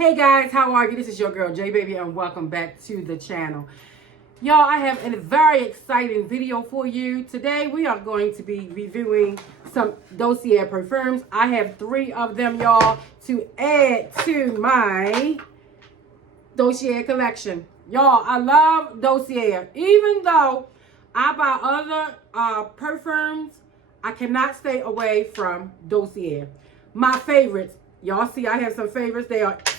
Hey guys, how are you? This is your girl J Baby and welcome back to the channel. Y'all, I have a very exciting video for you. Today we are going to be reviewing some Dossier perfumes. I have 3 of them, y'all, to add to my Dossier collection. Y'all, I love Dossier. Even though I buy other perfumes, I cannot stay away from Dossier. My favorites. Y'all see I have some favorites.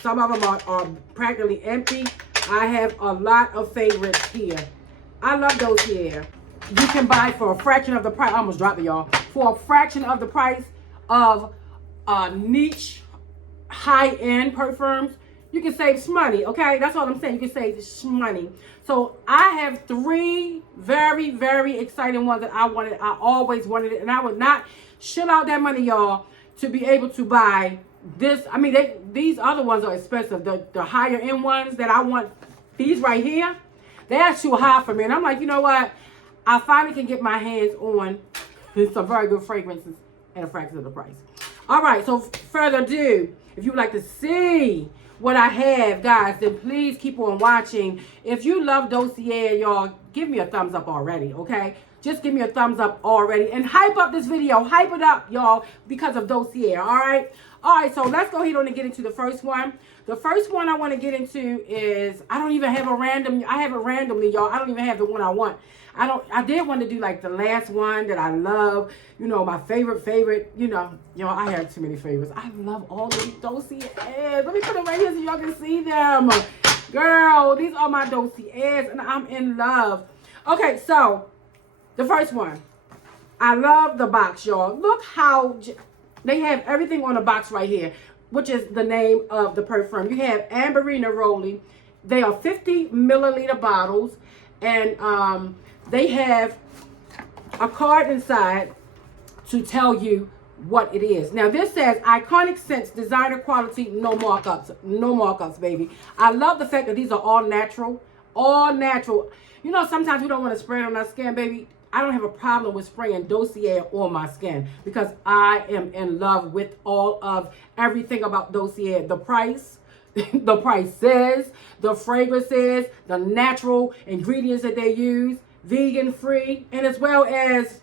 Some of them are practically empty. I have a lot of favorites here. I love Dossier. You can buy for a fraction of the price. I almost dropped it, y'all. For a fraction of the price of niche high-end perfumes, you can save some money, okay? That's all I'm saying. You can save some money. So I have 3 very, very exciting ones that I wanted. I always wanted it. And I would not shell out that money, y'all, to be able to buy this. I mean, these other ones are expensive. The higher end ones that I want, these right here, they're too high for me. And I'm like, you know what? I finally can get my hands on some very good fragrances at a fraction of the price. All right, so further ado, if you would like to see what I have, guys, then please keep on watching. If you love Dossier, y'all, give me a thumbs up already, okay? Just give me a thumbs up already and hype up this video. Hype it up, y'all, because of Dossier, all right? All right, so let's go ahead on and get into the first one. The first one I want to get into is, I don't even have a random. I have it randomly, y'all. I don't even have the one I want. I did want to do like the last one that I love. You know, my favorite, you know. Y'all, I have too many favorites. I love all these Dossiers. Let me put them right here so y'all can see them. Girl, these are my Dossiers and I'm in love. Okay, so the first one. I love the box, y'all. Look how they have everything on the box right here, which is the name of the perfume. You have Ambery Neroli. They are 50 milliliter bottles, and they have a card inside to tell you what it is. Now this says iconic scents, designer quality, no markups, baby. I love the fact that these are all natural, You know, sometimes we don't want to spray it on our skin, baby. I don't have a problem with spraying Dossier on my skin because I am in love with all of everything about Dossier. The price, the prices, the fragrances, the natural ingredients that they use, vegan free, and as well as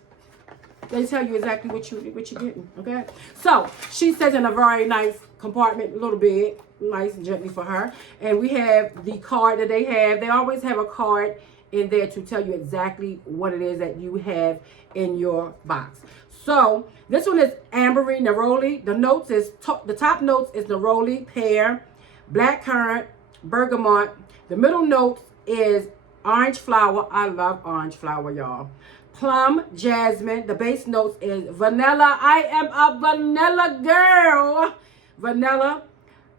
they tell you exactly what you're getting, okay? So she says in a very nice compartment, a little bit, nice and gently for her. And we have the card that they have. They always have a card in there to tell you exactly what it is that you have in your box. So this one is Ambery Neroli. The notes is the top notes is neroli, pear, blackcurrant, bergamot. The middle notes is orange flower. I love orange flower, y'all. Plum, jasmine. The base notes is vanilla. I am a vanilla girl. Vanilla,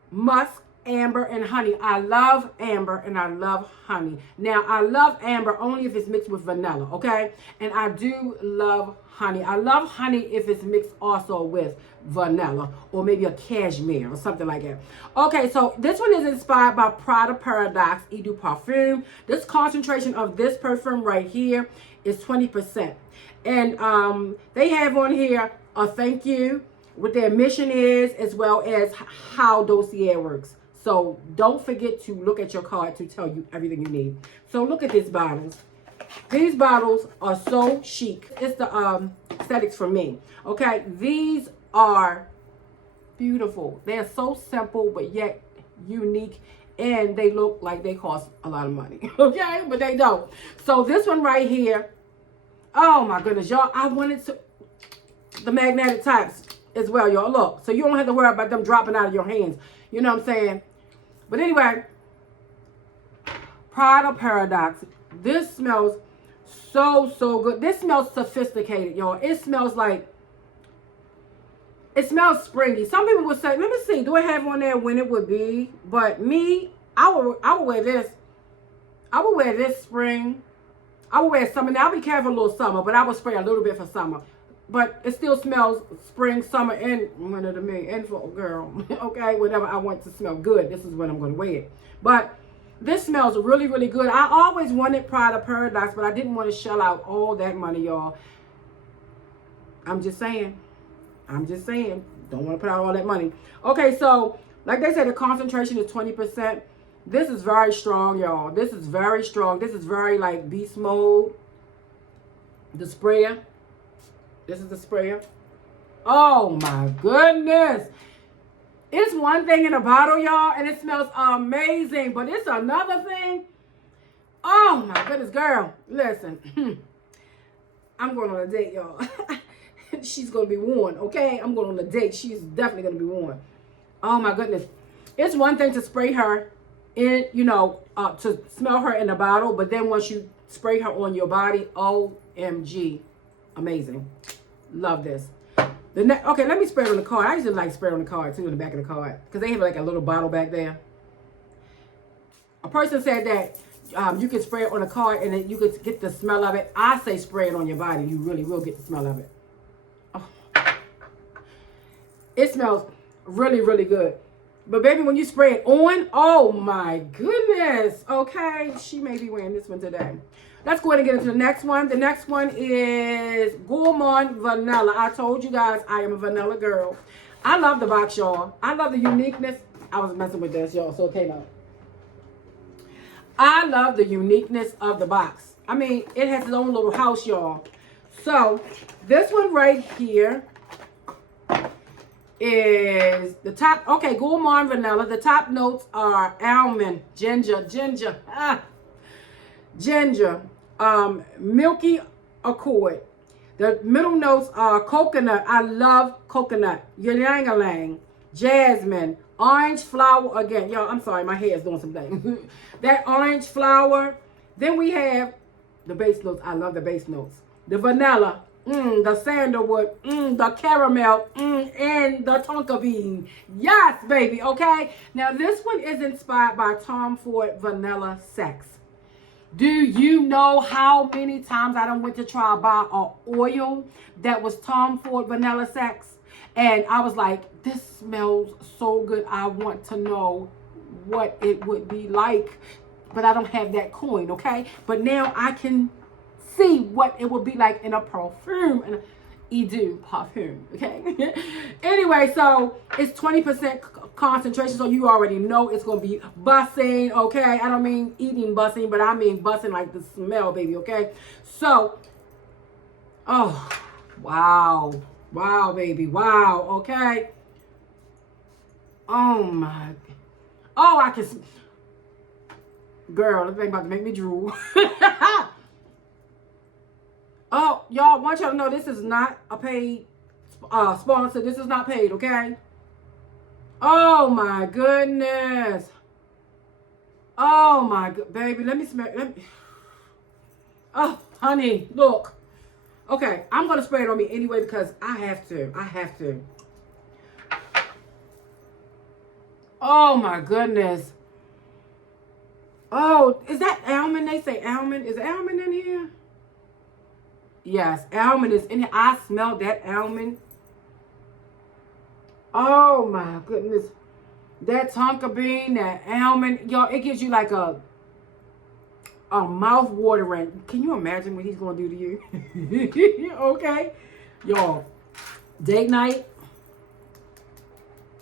musk, amber, and honey. I love amber and I love honey. Now, I love amber only if it's mixed with vanilla, okay? And I do love honey. I love honey if it's mixed also with vanilla or maybe a cashmere or something like that. Okay, so this one is inspired by Prada Paradoxe Eau de Parfum. This concentration of this perfume right here is 20%. And they have on here a thank you, what their mission is, as well as how Dossier works. So don't forget to look at your card to tell you everything you need. So look at these bottles. These bottles are so chic. It's the aesthetics for me. Okay, these are beautiful. They're so simple but yet unique, and they look like they cost a lot of money. Okay, but they don't. So this one right here, oh my goodness, y'all, I wanted to the magnetic types as well, y'all. Look, so you don't have to worry about them dropping out of your hands. You know what I'm saying? But anyway, Prada Paradoxe. This smells so good. This smells sophisticated, y'all. It smells like, it smells springy. Some people would say, let me see, do I have on there when it would be? But me, I would wear this. I would wear this spring. I would wear summer. Now, I'll be careful a little summer, but I would spray a little bit for summer. But it still smells spring, summer, and winter to me, and for a girl. Okay, whatever I want to smell good, this is when I'm going to wear it. But this smells really, really good. I always wanted Prada Paradoxe, but I didn't want to shell out all that money, y'all. I'm just saying. Don't want to put out all that money. Okay, so Like they say, the concentration is 20%. This is very strong, y'all. This is very strong. This is very like beast mode. The sprayer. This is the sprayer. Oh my goodness. It's one thing in a bottle, y'all, and it smells amazing. But it's another thing. Oh my goodness, girl. Listen. I'm going on a date, y'all. She's going to be warned, okay? I'm going on a date. She's definitely going to be warned. Oh my goodness. It's one thing to spray her in, you know, to smell her in the bottle. But then once you spray her on your body, OMG. Amazing. Love this. Okay, let me spray it on the card. I usually like spray it on the card too, in the back of the card, because they have like a little bottle back there. A person said that you can spray it on a card and then you could get the smell of it. I say spray it on your body. You really will get the smell of it. Oh. It smells really, really good. But baby, when you spray it on, oh my goodness. Okay, she may be wearing this one today. Let's go ahead and get into the next one. The next one is Gourmand Vanilla. I told you guys I am a vanilla girl. I love the box, y'all. I love the uniqueness. I was messing with this, y'all, so it came out. I love the uniqueness of the box. I mean, it has its own little house, y'all. So, this one right here is the top. Okay, Gourmand Vanilla. The top notes are almond, ginger, milky accord. The middle notes are coconut. I love coconut. Ylang-a-lang, jasmine, orange flower. Again, y'all, I'm sorry, my hair is doing some things. That orange flower. Then we have the base notes. I love the base notes. The vanilla, the sandalwood, the caramel, and the tonka bean. Yes, baby, okay? Now, this one is inspired by Tom Ford Vanilla Sex. Do you know how many times I done went to try to buy an oil that was Tom Ford Vanilla Sex? And I was like, this smells so good. I want to know what it would be like. But I don't have that coin, okay? But now I can see what it would be like in a perfume. And Edu perfume, okay? Anyway, so it's 20% concentration, so you already know it's going to be bussing, okay? I don't mean eating bussing, but I mean bussing like the smell, baby, okay? So, oh, wow. Wow, baby, wow, okay? Oh, my. Oh, I can. Girl, this thing about to make me drool. Oh, y'all, I want y'all to know this is not a paid sponsor. This is not paid, okay? Oh, my goodness. Oh, my God. Baby, let me smell. Oh, honey, look. Okay, I'm going to spray it on me anyway because I have to. I have to. Oh, my goodness. Oh, is that almond? They say almond. Is almond in here? Yes, almond is in here. I smell that almond. Oh, my goodness. That tonka bean, that almond. Y'all, it gives you like a mouth watering. Can you imagine what he's going to do to you? Okay? Y'all, date night.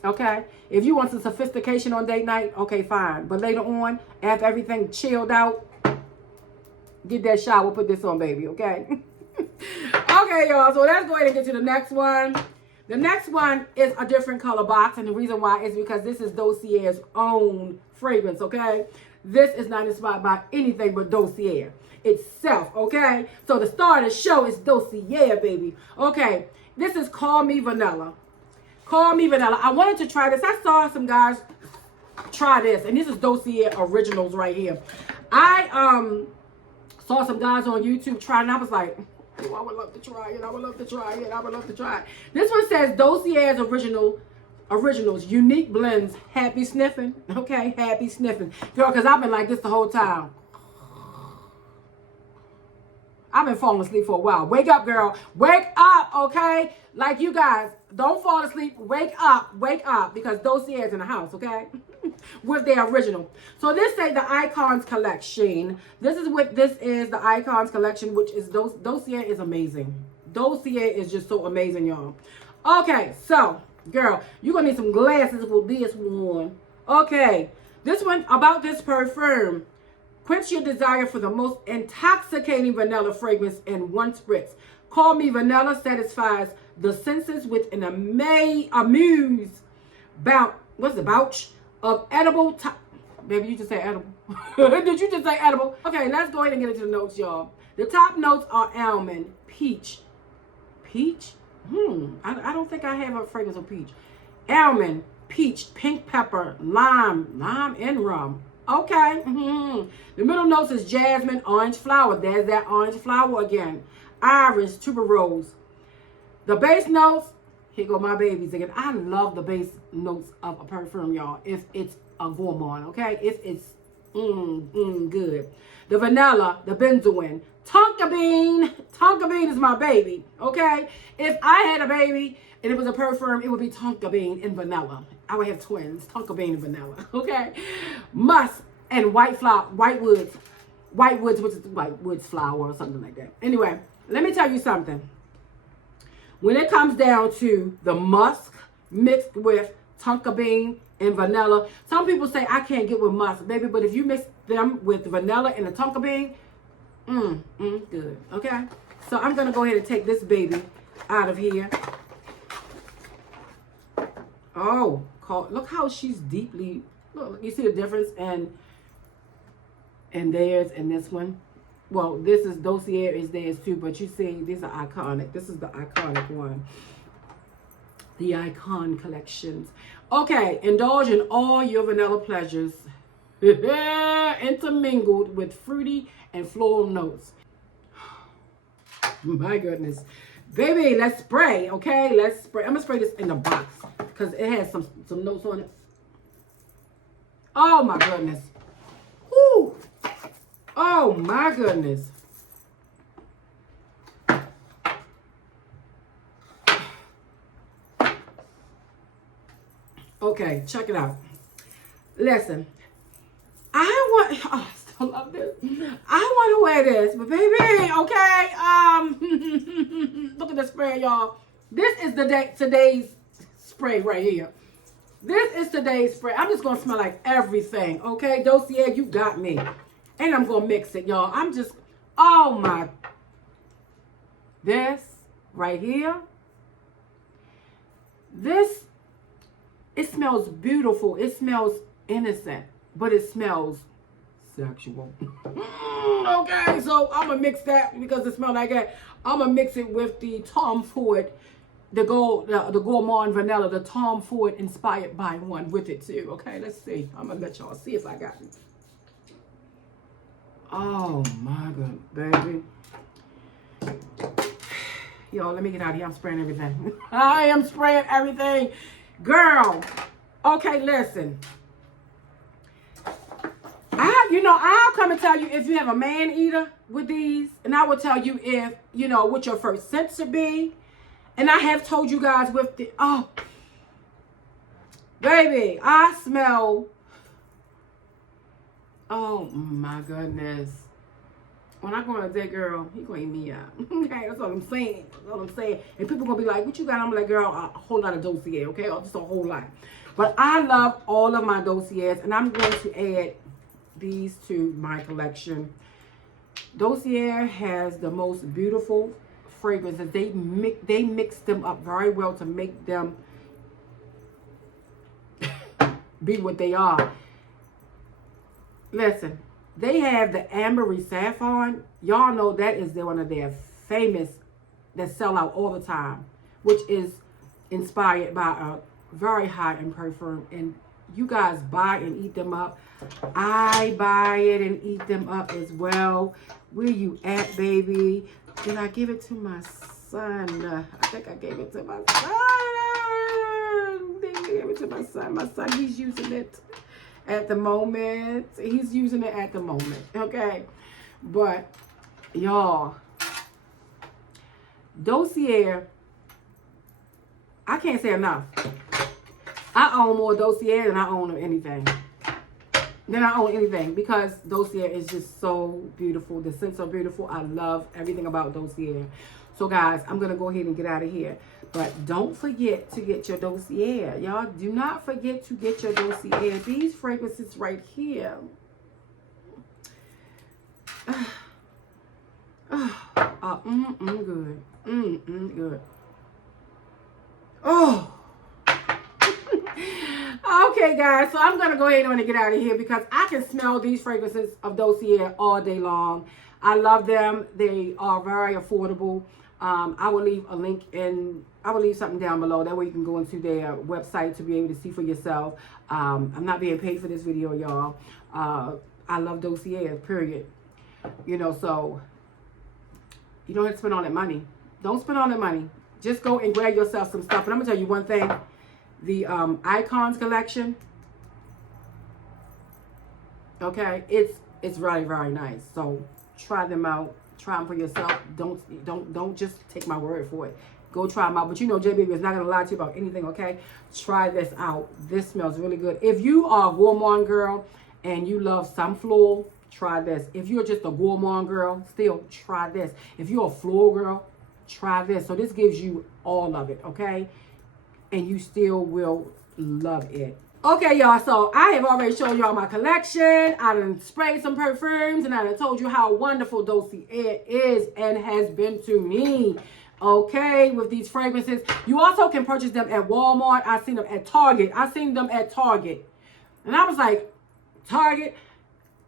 Okay? If you want some sophistication on date night, okay, fine. But later on, after everything chilled out, get that shower, put this on, baby, okay? Okay, y'all, so let's go ahead and get to the next one. The next one is a different color box, and the reason why is because this is Dossier's own fragrance, okay? This is not inspired by anything but Dossier itself, okay? So the star of the show is Dossier, baby. Okay, this is Call Me Vanilla. Call Me Vanilla. I wanted to try this. I saw some guys try this, and this is Dossier Originals right here. I saw some guys on YouTube try, and I was like, oh, I would love to try it. I would love to try it. I would love to try it. This one says Dossier's Originals, unique blends, happy sniffing. Okay, happy sniffing. Girl, because I've been like this the whole time. I've been falling asleep for a while. Wake up, girl. Wake up, okay? Like you guys, don't fall asleep. Wake up, because Dossier's in the house, okay? With their original. So this say the Icons Collection. This is what this is, the Icons Collection, which is Dossier is amazing. Dossier is just so amazing, y'all. Okay, so Girl, you're going to need some glasses for this one. Okay. This one, about this perfume. Quench your desire for the most intoxicating vanilla fragrance in one spritz. Call Me Vanilla satisfies the senses with an bouch of edible. Baby, you just say edible. Did you just say edible? Okay, let's go ahead and get into the notes, y'all. The top notes are almond, peach. Peach? I don't think I have a fragrance of peach. Almond, peach, pink pepper, lime and rum. Okay. The middle notes is jasmine, orange flower. There's that orange flower again. Iris, tuberose. The base notes, here go my babies again. I love the base notes of a perfume, y'all. If it's a gourmand, okay? If it's good. The vanilla, the benzoin, tonka bean. Tonka bean is my baby, okay? If I had a baby and it was a perfume, it would be tonka bean and vanilla. I would have twins, tonka bean and vanilla, okay? Musk and white woods, which is white woods flower or something like that. Anyway, let me tell you something. When it comes down to the musk mixed with tonka bean and vanilla, some people say I can't get with musk, baby, but if you mix them with vanilla and the tonka bean, good, okay? So I'm gonna go ahead and take this baby out of here. Oh, look how she's deeply, look, you see the difference in theirs and this one? Well, this is Dossier is theirs too, but you see, these are iconic. This is the iconic one. The Icon collections. Okay, indulge in all your vanilla pleasures. Intermingled with fruity and floral notes. My goodness. Baby, let's spray, okay? Let's spray. I'm going to spray this in the box because it has some notes on it. Oh, my goodness. Whew. Oh, my goodness. Okay, check it out. Listen, I still love this. I want to wear this, but baby, okay. Look at the spray, y'all. This is today's spray right here. This is today's spray. I'm just gonna smell like everything, okay? Dossier, you got me, and I'm gonna mix it, y'all. Oh my. This right here. This. It smells beautiful. It smells innocent, but it smells sexual. Okay, so I'm gonna mix that because it smells like that. I'm gonna mix it with the Tom Ford, the gourmand vanilla, the Tom Ford inspired by one with it too. Okay, let's see. I'm gonna let y'all see if I got it. Oh my god, baby. Yo, let me get out of here. I'm spraying everything. I am spraying everything. Girl, okay, listen. I'll come and tell you if you have a man eater with these, and I will tell you if, what your first scent should be. And I have told you guys with the, baby, I smell, oh my goodness. When I go on a date, girl, he gonna eat me out. Okay, that's all I'm saying. That's all I'm saying. And people gonna be like, what you got? I'm like, girl, a whole lot of Dossier, okay? Or just a whole lot. But I love all of my Dossiers, and I'm going to add these to my collection. Dossier has the most beautiful fragrances. They mix them up very well to make them be what they are. Listen. They have the Ambery Saffron. Y'all know that is one of their famous that sell out all the time, which is inspired by a very high-end perfume. And you guys buy and eat them up. I buy it and eat them up as well. Where you at, baby? Did I give it to my son? I think I gave it to my son. I think I gave it to my son. My son, he's using it. At the moment, he's using it at the moment, okay? But, y'all, Dossier, I can't say enough. I own more Dossier than I own anything. Because Dossier is just so beautiful. The scents are beautiful. I love everything about Dossier. So, guys, I'm going to go ahead and get out of here. But don't forget to get your Dossier. Y'all do not forget to get your Dossier. These fragrances right here. Good. Good. Oh. Okay, guys. So I'm going to go ahead and get out of here because I can smell these fragrances of Dossier all day long. I love them. They are very affordable. I will leave a link in. I will leave something down below. That way you can go into their website to be able to see for yourself. I'm not being paid for this video, y'all. I love Dossier, period. You know, so you don't have to spend all that money. Don't spend all that money. Just go and grab yourself some stuff. And I'm going to tell you one thing. The Icons collection, okay, it's really, very nice. So try them out. Try them for yourself. Don't just take my word for it. Go try them out. But you know, J Baby is not gonna lie to you about anything. Okay, try this out. This smells really good. If you are a gourmand girl and you love sunflower, try this. If you're just a gourmand girl, still try this. If you're a floral girl, try this. So this gives you all of it. Okay. And you still will love it. Okay, y'all, so I have already shown y'all my collection. I done sprayed some perfumes, and I done told you how wonderful Dossier is and has been to me. Okay, with these fragrances. You also can purchase them at Walmart. I seen them at Target. I seen them at Target. And I was like, Target?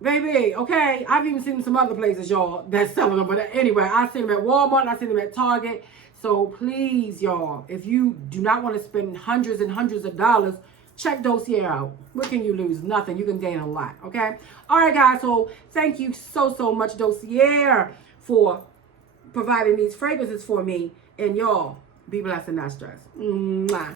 Baby, okay. I've even seen them some other places, y'all, that's selling them. But anyway, I seen them at Walmart. I seen them at Target. So please, y'all, if you do not want to spend hundreds and hundreds of dollars, check Dossier out. What can you lose? Nothing. You can gain a lot, okay? All right, guys. So thank you so much, Dossier, for providing these fragrances for me. And y'all, be blessed and not stressed. Mwah.